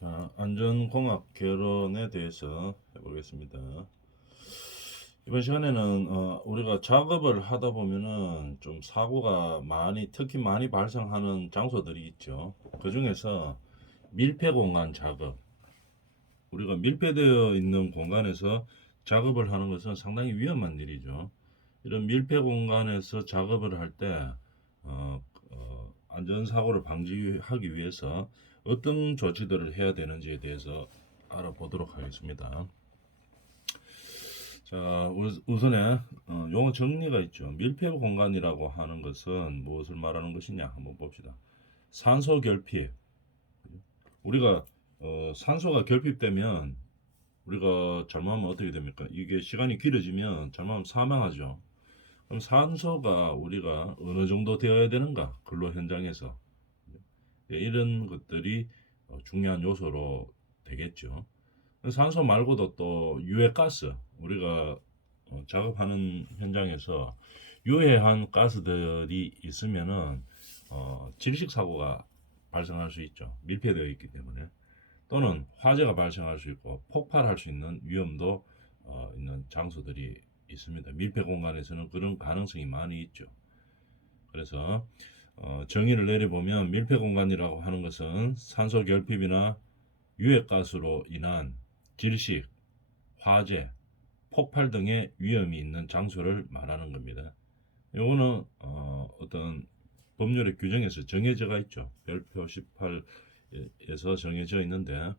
자, 안전공학 개론에 대해서 해보겠습니다. 이번 시간에는 우리가 작업을 하다 보면은 좀 사고가 특히 많이 발생하는 장소들이 있죠. 그 중에서 밀폐 공간 작업. 우리가 밀폐되어 있는 공간에서 작업을 하는 것은 상당히 위험한 일이죠. 이런 밀폐 공간에서 작업을 할 때 안전사고를 방지하기 위해서 어떤 조치들을 해야 되는지에 대해서 알아보도록 하겠습니다. 자, 우선에 용어 정리가 있죠. 밀폐 공간이라고 하는 것은 무엇을 말하는 것이냐 한번 봅시다. 산소 결핍. 우리가 산소가 결핍되면 우리가 잘못하면 어떻게 됩니까? 이게 시간이 길어지면 잘못하면 사망하죠. 그럼 산소가 우리가 어느 정도 되어야 되는가? 근로 현장에서. 이런 것들이 중요한 요소로 되겠죠. 산소 말고도 또 유해가스, 우리가 작업하는 현장에서 유해한 가스들이 있으면은 질식 사고가 발생할 수 있죠. 밀폐되어 있기 때문에. 또는 화재가 발생할 수 있고 폭발할 수 있는 위험도 있는 장소들이 있습니다. 밀폐 공간에서는 그런 가능성이 많이 있죠. 그래서 정의를 내려보면 밀폐 공간이라고 하는 것은 산소 결핍이나 유해가스로 인한 질식, 화재, 폭발 등의 위험이 있는 장소를 말하는 겁니다. 이거는 어떤 법률의 규정에서 정해져가 있죠. 별표 18에서 정해져 있는데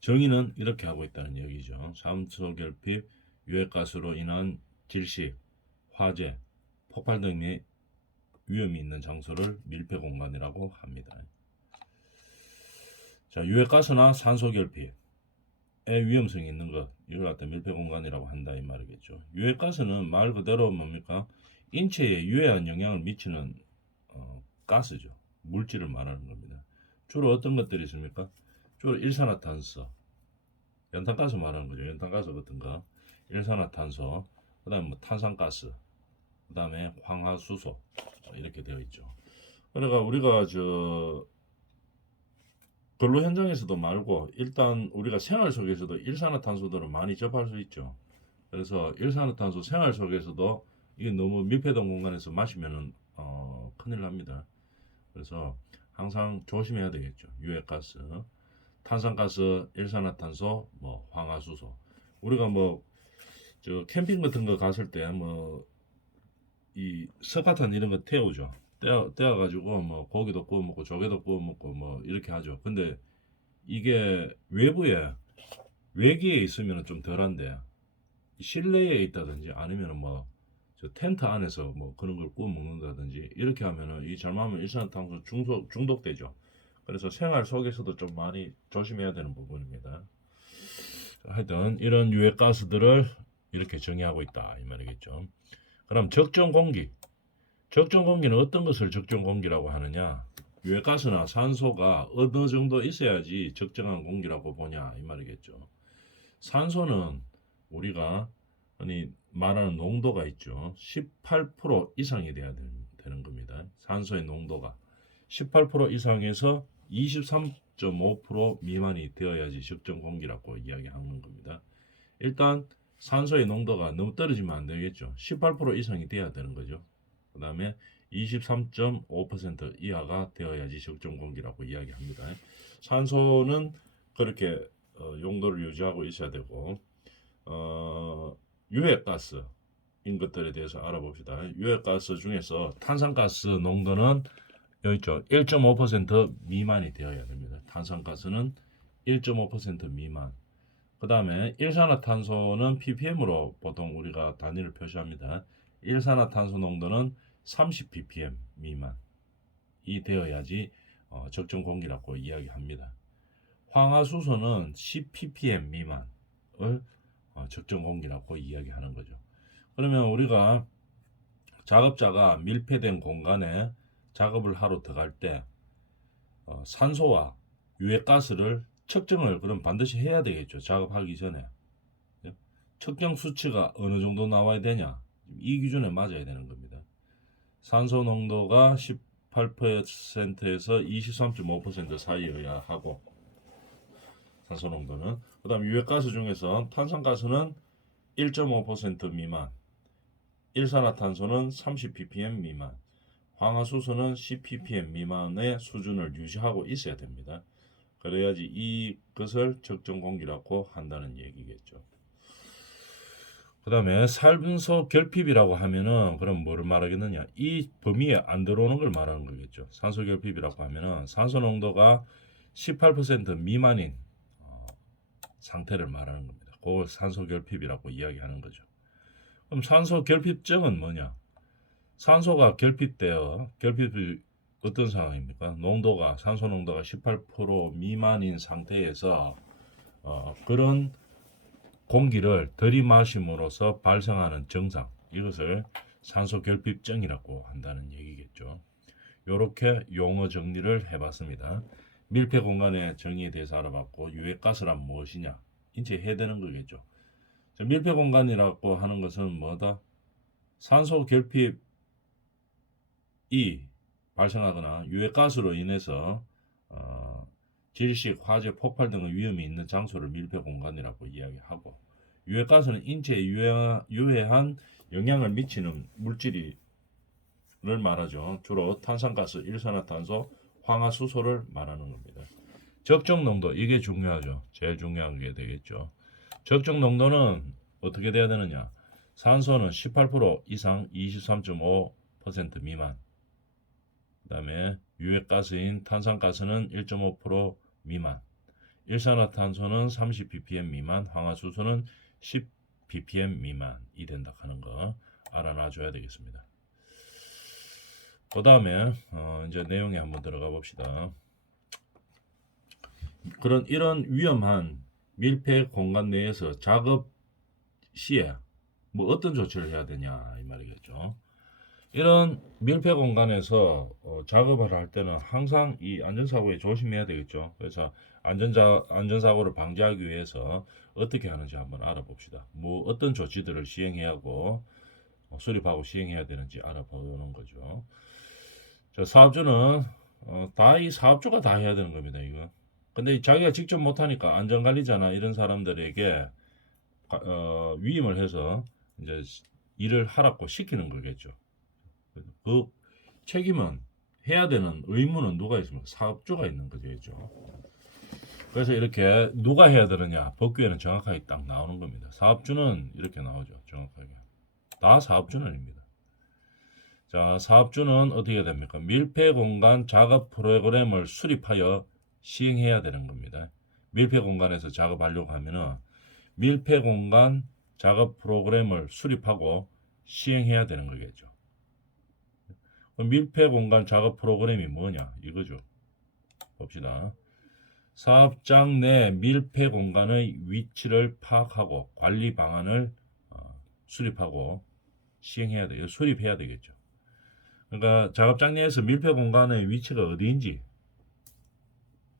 정의는 이렇게 하고 있다는 얘기죠. 산소 결핍, 유해가스로 인한 질식, 화재, 폭발 등의 위험이 있는 장소를 밀폐 공간이라고 합니다. 자, 유해가스나 산소 결핍의 위험성이 있는 것, 이걸 갖다 밀폐 공간이라고 한다 이 말이겠죠. 유해가스는 말 그대로 뭡니까? 인체에 유해한 영향을 미치는 가스죠. 물질을 말하는 겁니다. 주로 어떤 것들이 있습니까? 주로 일산화탄소, 연탄가스 말하는 거죠. 연탄가스 같은 거, 일산화탄소, 그다음에 뭐 탄산가스, 그다음에 황화수소 이렇게 되어 있죠. 그러니까 우리가 근로 현장에서도 말고 일단 우리가 생활 속에서도 일산화탄소들을 많이 접할 수 있죠. 그래서 일산화탄소 생활 속에서도 이게 너무 밀폐된 공간에서 마시면은 큰일 납니다. 그래서 항상 조심해야 되겠죠. 유해가스, 탄산가스, 일산화탄소, 뭐 황화수소. 우리가 뭐 캠핑 같은 거 갔을 때 뭐 이 석가탄 이런 거 태우죠. 떼어가지고 뭐 고기도 구워 먹고 조개도 구워 먹고 뭐 이렇게 하죠. 근데 이게 외기에 있으면 좀 덜한데 실내에 있다든지 아니면 뭐 저 텐트 안에서 뭐 그런 걸 구워 먹는다든지 이렇게 하면은 이 잘못하면 일산화탄소 중독되죠. 그래서 생활 속에서도 좀 많이 조심해야 되는 부분입니다. 하여튼 이런 유해 가스들을 이렇게 정의하고 있다 이 말이겠죠. 그럼 적정 공기. 적정 공기는 어떤 것을 적정 공기라고 하느냐? 유해가스나 산소가 어느 정도 있어야지 적정한 공기라고 보냐 이 말이겠죠. 산소는 우리가 흔히 말하는 농도가 있죠. 18% 이상이 돼야 되는 겁니다. 산소의 농도가 18% 이상에서 23.5% 미만이 되어야지 적정 공기라고 이야기하는 겁니다. 일단 산소의 농도가 너무 떨어지면 안 되겠죠. 18% 이상이 돼야 되는 거죠. 그 다음에 23.5% 이하가 되어야지 적정 공기라고 이야기합니다. 산소는 그렇게 용도를 유지하고 있어야 되고 유해가스인 것들에 대해서 알아봅시다. 유해가스 중에서 탄산가스 농도는 여기 있죠. 1.5% 미만이 되어야 됩니다. 탄산가스는 1.5% 미만. 그 다음에 일산화탄소는 ppm으로 보통 우리가 단위를 표시합니다. 일산화탄소 농도는 30ppm 미만이 되어야지 적정 공기라고 이야기합니다. 황화수소는 10ppm 미만을 적정 공기라고 이야기하는 거죠. 그러면 우리가 작업자가 밀폐된 공간에 작업을 하러 들어갈 때 산소와 유해가스를 측정을 그럼 반드시 해야 되겠죠. 작업하기 전에. 측정 수치가 어느 정도 나와야 되냐? 이 기준에 맞아야 되는 겁니다. 산소 농도가 18%에서 23.5% 사이여야 하고, 산소 농도는. 그다음 유해가스 중에서 탄산가스는 1.5% 미만, 일산화탄소는 30ppm 미만, 황화수소는 10ppm 미만의 수준을 유지하고 있어야 됩니다. 그래야지 이것을 적정 공기라고 한다는 얘기겠죠. 그 다음에 산소 결핍이라고 하면은 그럼 뭐를 말하겠느냐? 이 범위에 안 들어오는 걸 말하는 거겠죠. 산소 결핍이라고 하면은 산소 농도가 18% 미만인 상태를 말하는 겁니다. 그걸 산소 결핍이라고 이야기하는 거죠. 그럼 산소 결핍증은 뭐냐? 산소가 결핍이 어떤 상황입니까? 산소 농도가 18% 미만인 상태에서 그런 공기를 들이마심으로써 발생하는 증상, 이것을 산소 결핍증이라고 한다는 얘기겠죠. 이렇게 용어 정리를 해봤습니다. 밀폐 공간의 정의에 대해서 알아봤고, 유해가스란 무엇이냐? 이제 해야 되는 거겠죠. 밀폐 공간이라고 하는 것은 뭐다? 산소 결핍이 발생하거나 유해가스로 인해서 질식, 화재, 폭발 등의 위험이 있는 장소를 밀폐 공간이라고 이야기하고, 유해가스는 인체에 유해한 영향을 미치는 물질을 말하죠. 주로 탄산가스, 일산화탄소, 황화수소를 말하는 겁니다. 적정 농도, 이게 중요하죠. 제일 중요한 게 되겠죠. 적정 농도는 어떻게 돼야 되느냐? 산소는 18% 이상 23.5% 미만, 그 다음에 유해가스인 탄산가스는 1.5% 미만, 일산화탄소는 30ppm 미만, 황화수소는 10ppm 미만이 된다 하는 거 알아놔줘야 되겠습니다. 그 다음에 이제 내용에 한번 들어가 봅시다. 이런 위험한 밀폐 공간 내에서 작업 시에 뭐 어떤 조치를 해야 되냐 이 말이겠죠. 이런 밀폐 공간에서 작업을 할 때는 항상 이 안전사고에 조심해야 되겠죠. 그래서 안전사고를 방지하기 위해서 어떻게 하는지 한번 알아봅시다. 뭐 어떤 조치들을 시행해야 하고 수립하고 시행해야 되는지 알아보는 거죠. 자, 사업주는 이 사업주가 다 해야 되는 겁니다. 이거. 근데 자기가 직접 못하니까 안전관리자나 이런 사람들에게 위임을 해서 이제 일을 하라고 시키는 거겠죠. 그 책임은 해야 되는 의무는 누가 있습니까? 사업주가 있는 거죠. 그래서 이렇게 누가 해야 되느냐? 법규에는 정확하게 딱 나오는 겁니다. 사업주는 이렇게 나오죠. 정확하게. 다 사업주는입니다. 자, 사업주는 어떻게 됩니까? 밀폐 공간 작업 프로그램을 수립하여 시행해야 되는 겁니다. 밀폐 공간에서 작업하려고 하면은 밀폐 공간 작업 프로그램을 수립하고 시행해야 되는 거겠죠. 밀폐 공간 작업 프로그램이 뭐냐? 이거죠. 봅시다. 사업장 내 밀폐 공간의 위치를 파악하고 관리 방안을 수립하고 시행해야 돼요. 수립해야 되겠죠. 그러니까 작업장 내에서 밀폐 공간의 위치가 어디인지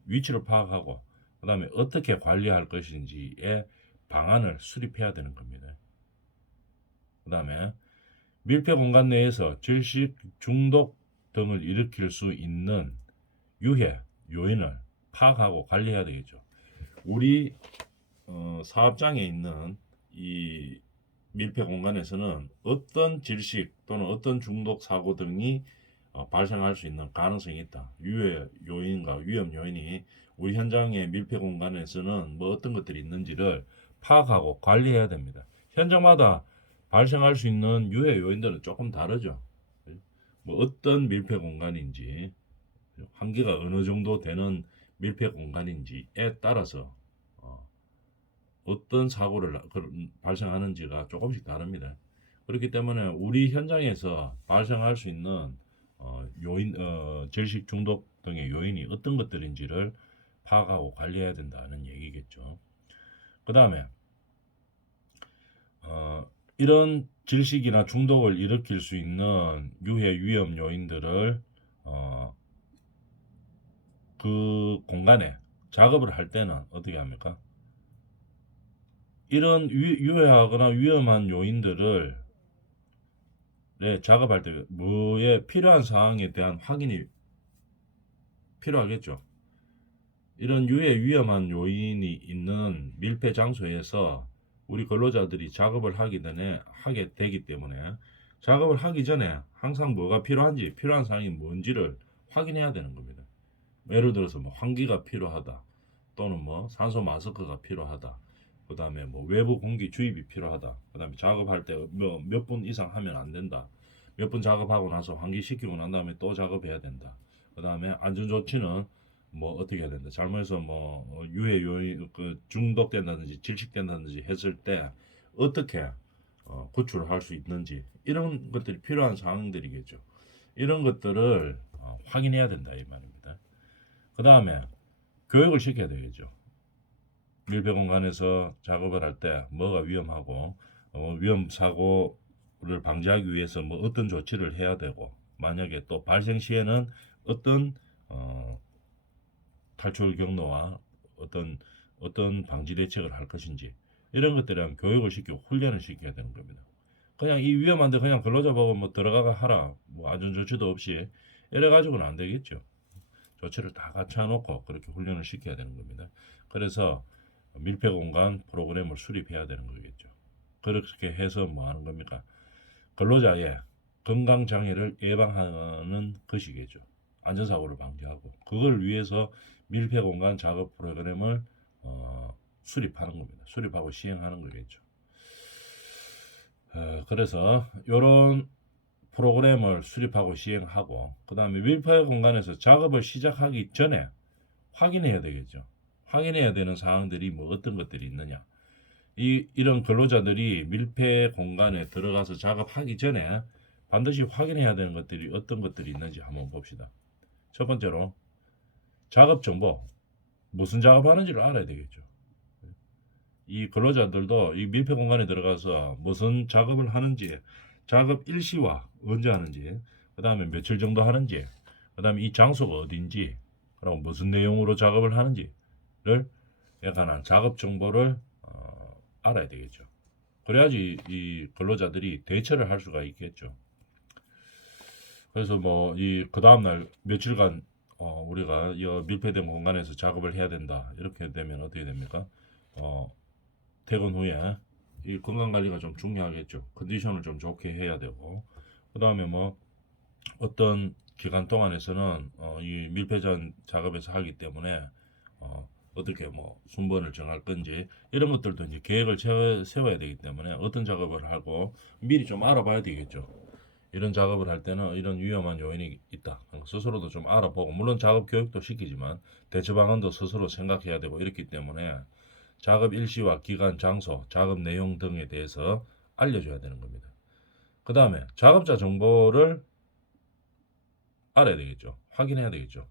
위치를 파악하고 그 다음에 어떻게 관리할 것인지의 방안을 수립해야 되는 겁니다. 그 다음에 밀폐 공간 내에서 질식, 중독 등을 일으킬 수 있는 유해 요인을 파악하고 관리해야 되겠죠. 우리 사업장에 있는 이 밀폐 공간에서는 어떤 질식 또는 어떤 중독 사고 등이 발생할 수 있는 가능성이 있다. 유해 요인과 위험 요인이 우리 현장의 밀폐 공간에서는 뭐 어떤 것들이 있는지를 파악하고 관리해야 됩니다. 현장마다 발생할 수 있는 유해 요인들은 조금 다르죠. 뭐 어떤 밀폐 공간인지, 한계가 어느 정도 되는 밀폐 공간인지에 따라서 어떤 사고를 발생하는지가 조금씩 다릅니다. 그렇기 때문에 우리 현장에서 발생할 수 있는 요인, 질식 중독 등의 요인이 어떤 것들인지를 파악하고 관리해야 된다는 얘기겠죠. 그 다음에 이런 질식이나 중독을 일으킬 수 있는 유해 위험 요인들을 그 공간에 작업을 할 때는 어떻게 합니까? 이런 유해하거나 위험한 요인들을 작업할 때 뭐에 필요한 사항에 대한 확인이 필요하겠죠. 이런 유해 위험한 요인이 있는 밀폐 장소에서 우리 근로자들이 작업을 하게 되기 때문에 작업을 하기 전에 항상 뭐가 필요한지, 필요한 사항이 뭔지를 확인해야 되는 겁니다. 예를 들어서 뭐 환기가 필요하다, 또는 뭐 산소 마스크가 필요하다, 그 다음에 뭐 외부 공기 주입이 필요하다, 그 다음에 작업할 때 뭐 몇 분 이상 하면 안 된다, 몇 분 작업하고 나서 환기시키고 난 다음에 또 작업해야 된다, 그 다음에 안전조치는 뭐 어떻게 해야 된다, 잘못해서 뭐 유해 요인 중독된다든지 질식된다든지 했을 때 어떻게 구출을 할 수 있는지, 이런 것들이 필요한 사항들이겠죠. 이런 것들을 확인해야 된다 이 말입니다. 그 다음에 교육을 시켜야 되겠죠. 밀폐 공간에서 작업을 할 때 뭐가 위험하고 위험 사고를 방지하기 위해서 뭐 어떤 조치를 해야 되고, 만약에 또 발생 시에는 어떤 탈출 경로와 어떤 방지 대책을 할 것인지, 이런 것들에 대한 교육을 시키고 훈련을 시켜야 되는 겁니다. 그냥 이 위험한데 그냥 근로자 보고 뭐 들어가가 하라, 뭐 안전 조치도 없이 이래 가지고는 안 되겠죠. 조치를 다 갖춰 놓고 그렇게 훈련을 시켜야 되는 겁니다. 그래서 밀폐 공간 프로그램을 수립해야 되는 거겠죠. 그렇게 해서 뭐 하는 겁니까? 근로자의 건강 장애를 예방하는 것이겠죠. 안전사고를 방지하고, 그걸 위해서 밀폐 공간 작업 프로그램을 수립하는 겁니다. 수립하고 시행하는 거겠죠. 그래서 이런 프로그램을 수립하고 시행하고, 그 다음에 밀폐 공간에서 작업을 시작하기 전에 확인해야 되겠죠. 확인해야 되는 사항들이 뭐 어떤 것들이 있느냐. 이런 근로자들이 밀폐 공간에 들어가서 작업하기 전에 반드시 확인해야 되는 것들이 어떤 것들이 있는지 한번 봅시다. 첫 번째로 작업 정보, 무슨 작업하는지를 알아야 되겠죠. 이 근로자들도 이 밀폐 공간에 들어가서 무슨 작업을 하는지, 작업 일시와 언제 하는지, 그 다음에 며칠 정도 하는지, 그 다음에 이 장소가 어딘지, 그리고 무슨 내용으로 작업을 하는지를 관한 작업 정보를 알아야 되겠죠. 그래야지 이 근로자들이 대처를 할 수가 있겠죠. 그래서 뭐 그 다음날 며칠간 우리가 이 밀폐된 공간에서 작업을 해야 된다, 이렇게 되면 어떻게 됩니까? 퇴근 후에 이 건강 관리가 좀 중요하겠죠. 컨디션을 좀 좋게 해야 되고, 그 다음에 뭐 어떤 기간 동안에서는 이 밀폐전 작업에서 하기 때문에 어떻게 뭐 순번을 정할 건지, 이런 것들도 이제 계획을 세워야 되기 때문에 어떤 작업을 하고 미리 좀 알아봐야 되겠죠. 이런 작업을 할 때는 이런 위험한 요인이 있다, 스스로도 좀 알아보고, 물론 작업 교육도 시키지만 대처 방안도 스스로 생각해야 되고, 이렇기 때문에 작업 일시와 기간, 장소, 작업 내용 등에 대해서 알려줘야 되는 겁니다. 그 다음에 작업자 정보를 알아야 되겠죠. 확인해야 되겠죠.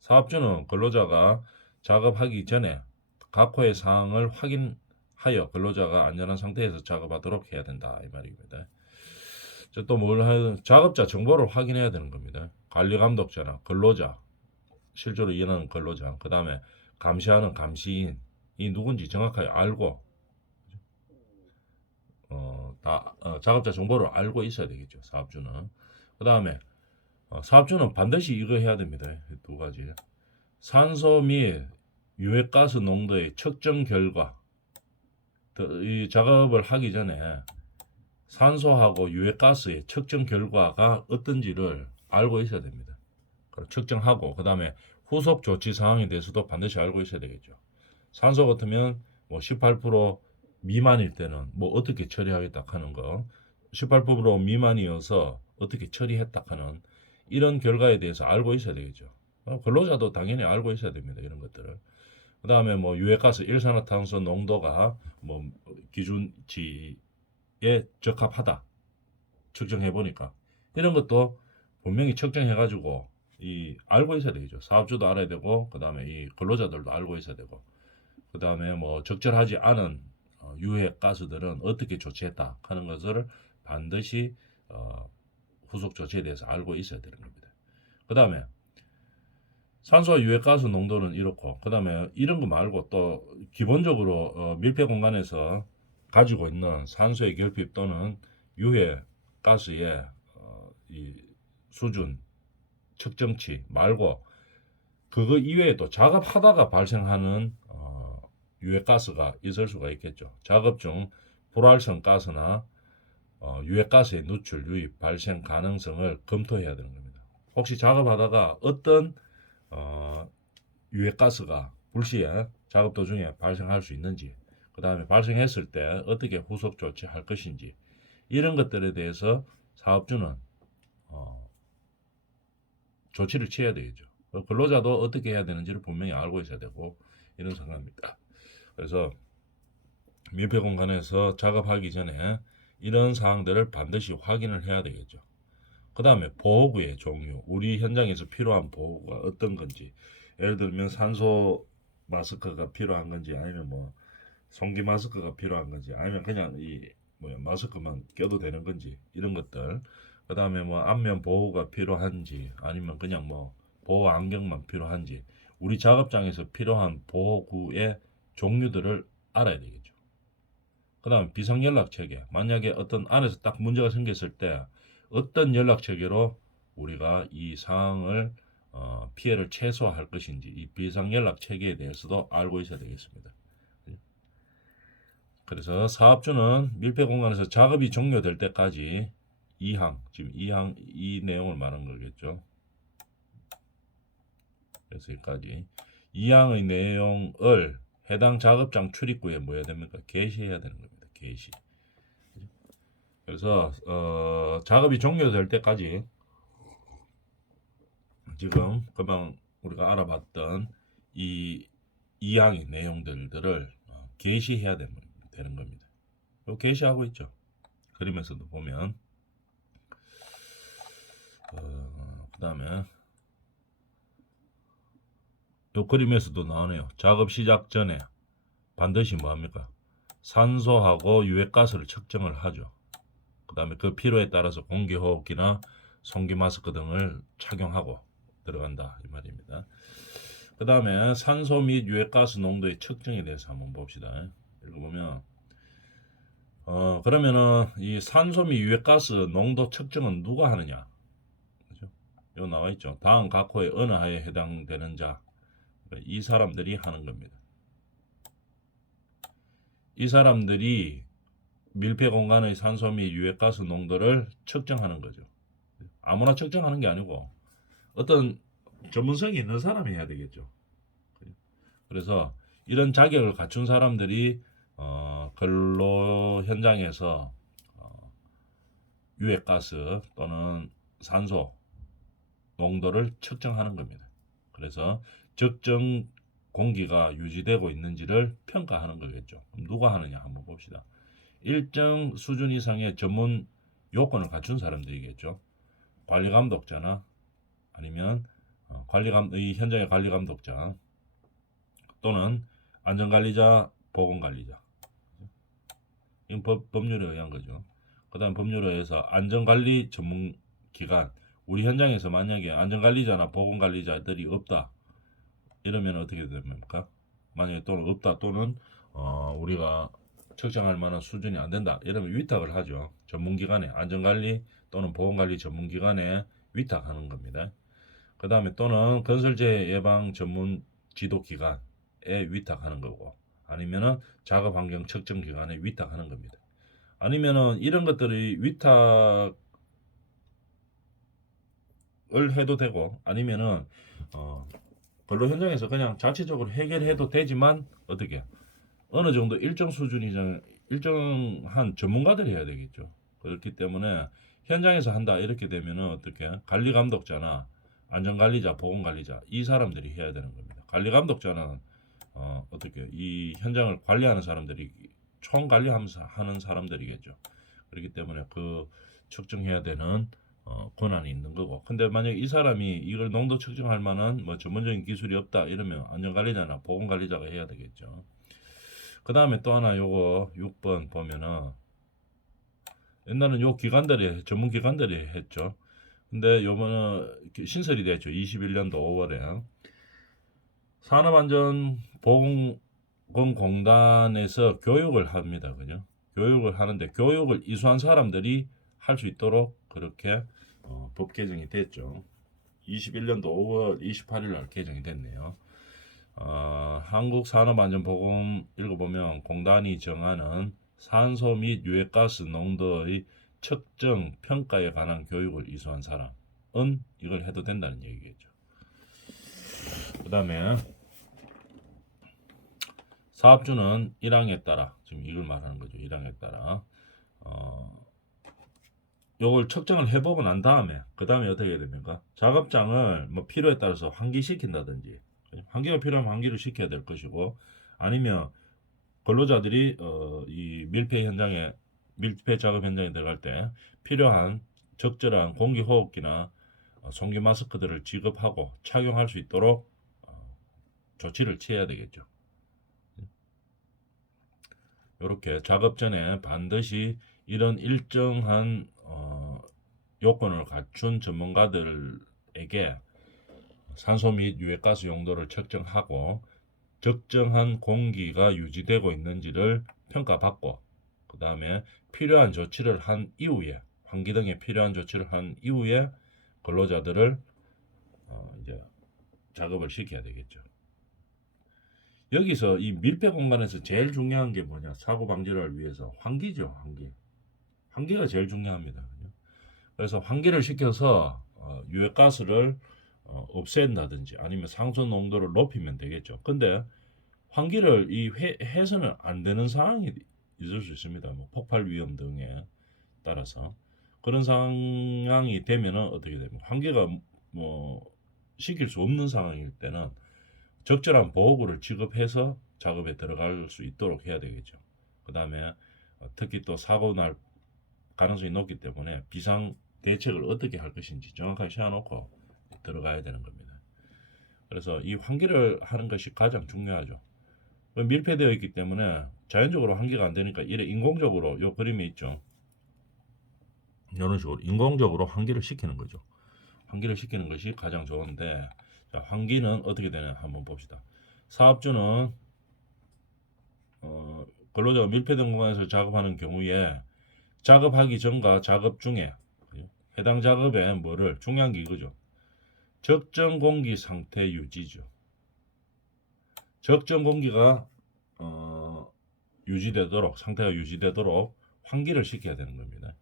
사업주는 근로자가 작업하기 전에 각호의 사항을 확인하여 근로자가 안전한 상태에서 작업하도록 해야 된다 이 말입니다. 또 뭘 하든 작업자 정보를 확인해야 되는 겁니다. 관리 감독자나 근로자, 실제로 일하는 근로자, 그 다음에 감시하는 감시인, 이 누군지 정확하게 알고 작업자 정보를 알고 있어야 되겠죠. 사업주는. 그 다음에 사업주는 반드시 이거 해야 됩니다. 두 가지. 산소 및 유해가스 농도의 측정 결과, 이 작업을 하기 전에 산소하고 유해가스의 측정 결과가 어떤지를 알고 있어야 됩니다. 측정하고, 그 다음에 후속 조치 사항에 대해서도 반드시 알고 있어야 되겠죠. 산소 같으면 뭐 18% 미만일 때는 뭐 어떻게 처리하겠다 하는 거, 18% 미만이어서 어떻게 처리했다 하는 이런 결과에 대해서 알고 있어야 되겠죠. 근로자도 당연히 알고 있어야 됩니다. 이런 것들을. 그 다음에 뭐 유해가스 일산화탄소 농도가 뭐 기준치에 적합하다, 측정해 보니까 이런 것도 분명히 측정해 가지고 알고 있어야 되겠죠. 사업주도 알아야 되고, 그 다음에 이 근로자들도 알고 있어야 되고, 그 다음에 뭐 적절하지 않은 유해 가스들은 어떻게 조치했다 하는 것을 반드시 후속 조치에 대해서 알고 있어야 되는 겁니다. 그 다음에 산소와 유해가스 농도는 이렇고, 그 다음에 이런 거 말고 또 기본적으로 밀폐 공간에서 가지고 있는 산소의 결핍 또는 유해 가스의 이 수준 측정치 말고 그거 이외에도 작업하다가 발생하는 유해가스가 있을 수가 있겠죠. 작업 중 불활성 가스나 유해가스의 누출, 유입, 발생 가능성을 검토해야 되는 겁니다. 혹시 작업하다가 어떤 유해가스가 불시에 작업 도중에 발생할 수 있는지, 그 다음에 발생했을 때 어떻게 후속 조치할 것인지, 이런 것들에 대해서 사업주는 조치를 취해야 되겠죠. 근로자도 어떻게 해야 되는지를 분명히 알고 있어야 되고, 이런 생각입니다. 그래서 밀폐 공간에서 작업하기 전에 이런 사항들을 반드시 확인을 해야 되겠죠. 그 다음에 보호구의 종류, 우리 현장에서 필요한 보호구가 어떤 건지, 예를 들면 산소 마스크가 필요한 건지, 아니면 뭐 송기 마스크가 필요한 건지, 아니면 그냥 이 마스크만 껴도 되는 건지, 이런 것들. 그 다음에 뭐 안면 보호가 필요한지, 아니면 그냥 뭐 보호 안경만 필요한지, 우리 작업장에서 필요한 보호구의 종류들을 알아야 되겠죠. 그 다음 비상연락 체계, 만약에 어떤 안에서 딱 문제가 생겼을 때 어떤 연락 체계로 우리가 이 상황을 피해를 최소화할 것인지, 이 비상연락 체계에 대해서도 알고 있어야 되겠습니다. 그래서 사업주는 밀폐 공간에서 작업이 종료될 때까지 지금 이 내용을 말한 거겠죠. 그래서 여기까지 2항의 내용을 해당 작업장 출입구에 뭐 해야 됩니까? 게시해야 되는 겁니다. 게시. 그래서 작업이 종료될 때까지 지금 금방 우리가 알아봤던 이 2항의 내용들을 게시해야 되는 겁니다. 요 게시하고 있죠. 그림에서도 보면 그 다음에 요 그림에서도 나오네요. 작업 시작 전에 반드시 뭐합니까? 산소하고 유해가스를 측정을 하죠. 그 다음에 그 필요에 따라서 공기호흡기나 송기 마스크 등을 착용하고 들어간다 이 말입니다. 그 다음에 산소 및 유해가스 농도의 측정에 대해서 한번 봅시다. 읽어보면 그러면은 이 산소 및 유해가스 농도 측정은 누가 하느냐? 그죠? 요 나와 있죠. 다음 각호의 어느 하에 해당되는 자, 이 사람들이 하는 겁니다. 이 사람들이 밀폐 공간의 산소 및 유해가스 농도를 측정하는 거죠. 아무나 측정하는 게 아니고 어떤 전문성이 있는 사람이 해야 되겠죠. 그래서 이런 자격을 갖춘 사람들이 근로 현장에서 유해가스 또는 산소 농도를 측정하는 겁니다. 그래서 적정 공기가 유지되고 있는지를 평가하는 거겠죠. 그럼 누가 하느냐 한번 봅시다. 일정 수준 이상의 전문 요건을 갖춘 사람들이겠죠. 관리감독자나 아니면 이 현장의 관리감독자 또는 안전관리자, 보건관리자. 이건 법률에 의한 거죠. 그 다음 법률에 의해서 안전관리 전문기관, 우리 현장에서 만약에 안전관리자나 보건관리자들이 없다 이러면 어떻게 됩니까? 만약에 또는 없다 또는 우리가 측정할 만한 수준이 안 된다 이러면 위탁을 하죠. 전문기관에, 안전관리 또는 보건관리 전문기관에 위탁하는 겁니다. 그 다음에 또는 건설재해 예방 전문 지도기관에 위탁하는 거고, 아니면은 작업환경 측정기관에 위탁하는 겁니다. 아니면은 이런 것들이 위탁을 해도 되고, 아니면은 근로 현장에서 그냥 자체적으로 해결해도 되지만 어떻게 어느 정도 일정 수준 이상 일정한 전문가들이 해야 되겠죠. 그렇기 때문에 현장에서 한다 이렇게 되면은 어떻게 관리감독자나 안전관리자, 보건관리자 이 사람들이 해야 되는 겁니다. 관리감독자는 어떻게 이 현장을 관리하는 사람들이 총관리하면서 하는 사람들이겠죠. 그렇기 때문에 그 측정해야 되는 권한이 있는 거고. 근데 만약 이 사람이 이걸 농도 측정할 만한 뭐 전문적인 기술이 없다 이러면 안전관리자나 보건관리자가 해야 되겠죠. 그 다음에 또 하나 요거 6번 보면은 옛날은 요 기관들이 전문 기관들이 했죠. 근데 요번에 신설이 됐죠. 21년도 5월에 산업안전보건공단에서 교육을 합니다. 그죠? 교육을 하는데 교육을 이수한 사람들이 할 수 있도록 그렇게 법 개정이 됐죠. 21년도 5월 28일 날 개정이 됐네요. 한국산업안전보건 읽어보면 공단이 정하는 산소 및 유해가스 농도의 측정 평가에 관한 교육을 이수한 사람은 이걸 해도 된다는 얘기겠죠. 그 다음에 사업주는 1항에 따라, 지금 이걸 말하는 거죠. 1항에 따라 요걸 측정을 해보고 난 다음에 그 다음에 어떻게 해야 됩니까? 작업장을 뭐 필요에 따라서 환기시킨다든지, 환기가 필요하면 환기를 시켜야 될 것이고, 아니면 근로자들이 이 밀폐 작업 현장에 들어갈 때 필요한 적절한 공기 호흡기나 송기 마스크들을 지급하고 착용할 수 있도록 조치를 취해야 되겠죠. 이렇게 작업 전에 반드시 이런 일정한 요건을 갖춘 전문가들에게 산소 및 유해가스 용도를 측정하고 적정한 공기가 유지되고 있는지를 평가받고, 그 다음에 필요한 조치를 한 이후에, 환기 등의 필요한 조치를 한 이후에 근로자들을 이제 작업을 시켜야 되겠죠. 여기서 이 밀폐 공간에서 제일 중요한 게 뭐냐? 사고 방지를 위해서 환기죠. 환기가 제일 중요합니다. 그래서 환기를 시켜서 유해가스를 없앤다든지 아니면 상수 농도를 높이면 되겠죠. 근데 환기를 해서는 안 되는 상황이 있을 수 있습니다. 뭐 폭발 위험 등에 따라서 그런 상황이 되면은 어떻게 됩니까? 환기가 뭐 시킬 수 없는 상황일 때는 적절한 보호구를 지급해서 작업에 들어갈 수 있도록 해야 되겠죠. 그 다음에 특히 또 사고 날 가능성이 높기 때문에 비상 대책을 어떻게 할 것인지 정확하게 세워놓고 들어가야 되는 겁니다. 그래서 이 환기를 하는 것이 가장 중요하죠. 밀폐되어 있기 때문에 자연적으로 환기가 안 되니까 이래 인공적으로 요 그림에 있죠. 이런 식으로 인공적으로 환기를 시키는 거죠. 환기를 시키는 것이 가장 좋은데, 자, 환기는 어떻게 되냐 한번 봅시다. 사업주는 근로자가 밀폐된 공간에서 작업하는 경우에 작업하기 전과 작업 중에 해당 작업에 뭐를 중요한 게 이거죠. 적정 공기 상태 유지죠. 적정 공기가 유지되도록, 상태가 유지되도록 환기를 시켜야 되는 겁니다.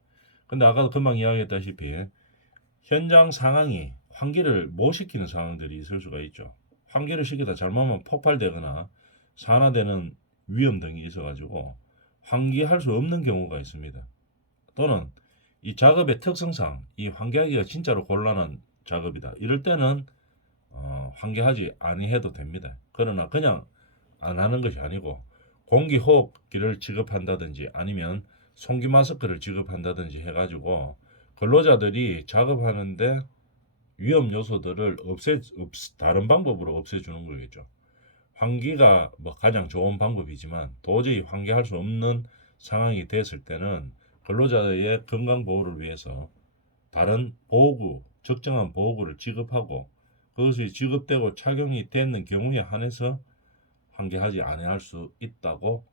근데 아까도 금방 이야기했다시피 현장 상황이 환기를 못 시키는 상황들이 있을 수가 있죠. 환기를 시키다 잘못하면 폭발되거나 산화되는 위험 등이 있어가지고 환기할 수 없는 경우가 있습니다. 또는 이 작업의 특성상 이 환기하기가 진짜로 곤란한 작업이다. 이럴 때는 환기하지 아니해도 됩니다. 그러나 그냥 안 하는 것이 아니고 공기 호흡기를 지급한다든지 아니면 송기 마스크를 지급한다든지 해가지고 근로자들이 작업하는데 위험 요소들을 다른 방법으로 없애주는 거겠죠. 환기가 뭐 가장 좋은 방법이지만 도저히 환기할 수 없는 상황이 됐을 때는 근로자의 건강 보호를 위해서 다른 보호구, 적정한 보호구를 지급하고 그것이 지급되고 착용이 되는 경우에 한해서 환기하지 아니할 수 있다고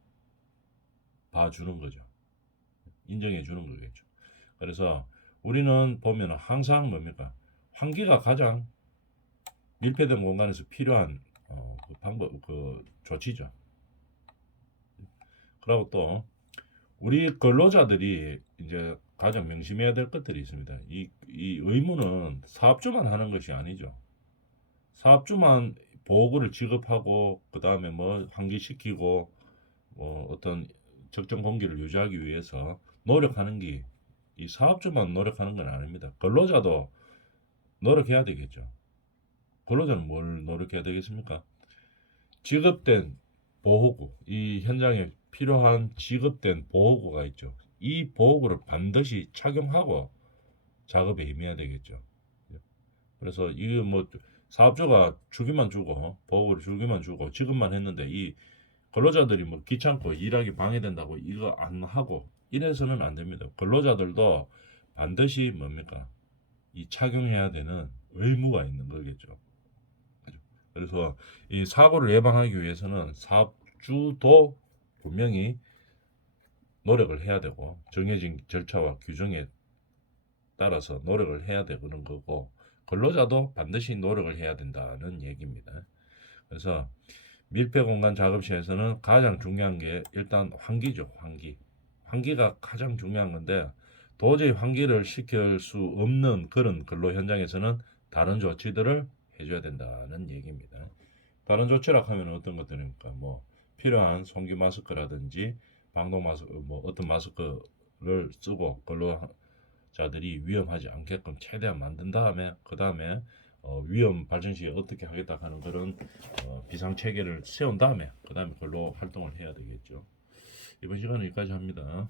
봐주는 거죠. 인정해 주는 거겠죠. 그래서 우리는 보면 항상 뭡니까? 환기가 가장 밀폐된 공간에서 필요한 그 방법, 그 조치죠. 그리고 또 우리 근로자들이 이제 가장 명심해야 될 것들이 있습니다. 이 의무는 사업주만 하는 것이 아니죠. 사업주만 보호구를 지급하고 그 다음에 뭐 환기시키고 뭐 어떤 적정 공기를 유지하기 위해서 노력하는 게 이 사업주만 노력하는 건 아닙니다. 근로자도 노력해야 되겠죠. 근로자는 뭘 노력해야 되겠습니까? 지급된 보호구, 이 현장에 필요한 지급된 보호구가 있죠. 이 보호구를 반드시 착용하고 작업에 임해야 되겠죠. 그래서 이게 뭐 사업주가 주기만 주고 보호구를 주기만 주고 지급만 했는데 이 근로자들이 뭐 귀찮고 일하기 방해된다고 이거 안 하고 이래서는 안 됩니다. 근로자들도 반드시 뭡니까? 이 착용해야 되는 의무가 있는 거겠죠. 그래서 이 사고를 예방하기 위해서는 사업주도 분명히 노력을 해야 되고 정해진 절차와 규정에 따라서 노력을 해야 되는 거고 근로자도 반드시 노력을 해야 된다는 얘기입니다. 그래서 밀폐 공간 작업실에서는 가장 중요한 게 일단 환기죠. 환기가 가장 중요한 건데 도저히 환기를 시킬 수 없는 그런 근로 현장에서는 다른 조치들을 해줘야 된다는 얘기입니다. 다른 조치라 하면 어떤 것들입니까? 뭐 필요한 손기 마스크라든지 방독 마스크, 뭐 어떤 마스크를 쓰고 근로자들이 위험하지 않게끔 최대한 만든 다음에 그 다음에 위험 발생 시에 어떻게 하겠다 하는 그런 비상 체계를 세운 다음에 그 다음에 근로 활동을 해야 되겠죠. 이번 시간은 여기까지 합니다.